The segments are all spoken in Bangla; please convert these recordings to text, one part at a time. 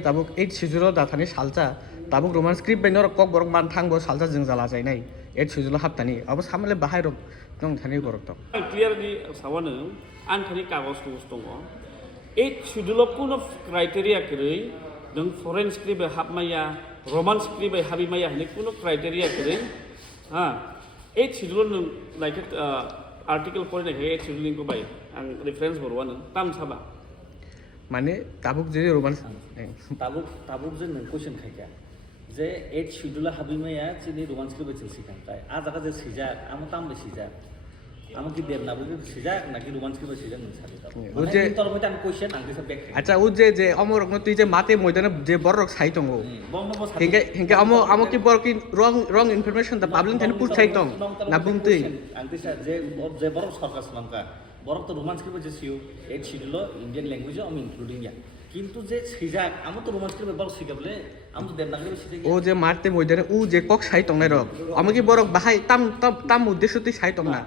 Tabuk 8 schedule datani salsa tabuk roman script benor kokborok man thangbo salsa jeng jala jainai 8 schedule haptani abo samale bahai rok tong thani borok tong clearly sawano an thani kagos tongo 8 schedule kuno criteria krei dong foreign script hapmanya roman script habimaya ne kuno criteria krei ha 8 schedule nung like article point he 8 schedule ko bai ang reference borwan tam saba মানে তাবুক যে রোমান তাবুক যে কোশ্চেন খাইকা যে 8 শিডিউল হাবিমায়া চিনি রোমান স্ক্রিপ্ট বেচল শিখান তাই আ জায়গা যে সিজা আমো তাম বেশি যা আমো কি দেব না বুঝি সিজা নাকি রোমান স্ক্রিপ্ট সিজা মন সালি তা ও যে তরফতে আমি কোশ্চেন আনতে সব ব্যাক আচ্ছা ও যে অমর রকম তুই যে মাতে ময়দানে যে বড় রক সাই তঙ্গ হেঙ্গে আমো কি বড় কি রং ইনফরমেশন দা পাবলিক থানে পুট সাই তং না বুম তুই আনতে যে বড় সরকার শ্রীলঙ্কা বড় তো রোমান স্ক্রিপ্ট যে সিও 8 শিডিউল ইন্ডিয়ান ল্যাঙ্গুয়েজ আমি ইনক্লুডিং ইয়া কিন্তু যে সিজা আমো তো রোমান স্ক্রিপ্ট বড় শিখাবলে আমো দেবনাগরি সিজা ও যে মারতে ময়দানে ও যে কক সাই তং নাই রক আমি কি বড় বাহাই তাম উদ্দেশ্য তুই সাই তং না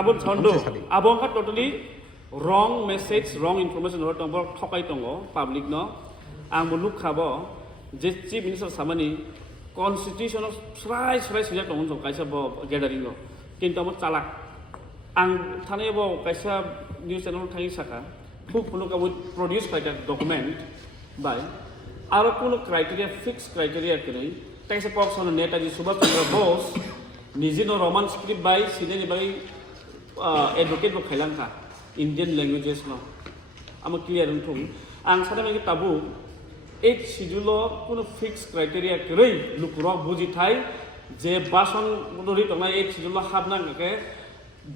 আবন ছন্দ আবন কা totally wrong message wrong information hor tong bor thokai tongo public no ang muluk khabo je chief minister samani constitution of srai sija tong so kaisa bo gathering no kintu amo chalak ang thane bo kaisa news channel thangi saka phuk phuluk abo produce kaita document by aro kono criteria fixed criteria kene kaisa pok sono netaji subhash chandra bose nije no roman script by sineni by advocate bo khailangka Indian languages no ama clear untung ang sada magi tabu 8 schedule kono fixed criteria krei lukurok buji thai je bason dori tongna 8 schedule habna ke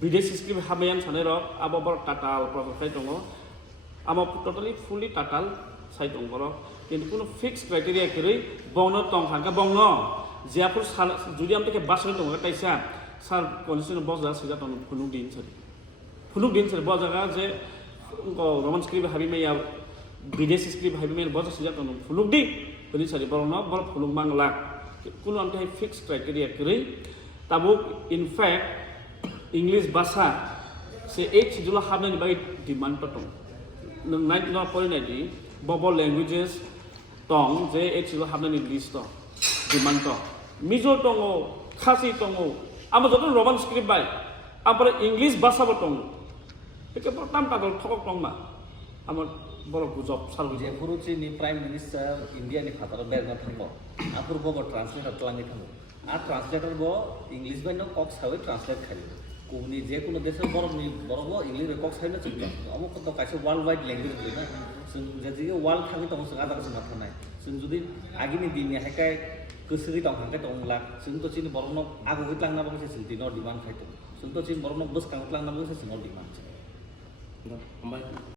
বিদেশি স্ক্রিপ্ট হাবায়ান সানে রক আবার টাটাল প্রফেসাই দङ আমার টোটালি ফুলি টাটাল সাই দङ বড় কিন্তু কোনো ফিক্স ক্রাইটেরিয়া করেই বংন টং হাঙ্কা বংন জিয়াপুর যদি আমকে বাসন দङ তাইসা সার কনস্টিটিউশন বজা সিজা টং ফুলুক দিন সারি বজাগা যে রোমান স্ক্রিপ্ট হাবিমাইয়া বিদেশি স্ক্রিপ্ট হাবিমাইয়া বজা সিজা টং ফুলুক দি বলি সারি বড় ন বড় ফুলুক মাংলা কোনো আমকে ফিক্স ক্রাইটেরিয়া করেই তাবুক in fact English bahasa se 8 schedule habna ni bai demand to tong nang night no point ni bobo languages tong je 8 schedule habna ni list to demand to mizo tongo khasi tongo amo joto roman script bai apare english bahasa bo tong eke tam ta thok tong ma amar boro gujob sar je puruchi ni prime minister india ni khatar ber na thangbo apur bo translator tlangi thangbo a translator bo english bai no kok sawe translate khali কোনি যে কোনো দেশের বড় ইংলিশ রেকর্ড সাইনা চলবে আমো কত কাছে ওয়ার্ল্ড ওয়াইড ল্যাঙ্গুয়েজ বলি না যে যে ওয়ার্ল্ড থাকি তখন সঙ্গে আদার সঙ্গে মাথা নাই যদি আগিনি দিনে হাইকাই গোসরি তং হাঙ্কাই তংলা তো চিনি বড় আগু হইতলাংনা বংসে সিলতি ন ডিমান্ড খাইতো তো চিনি বড় বস কাংতলাংনা বংসে সিনো ডিমান্ড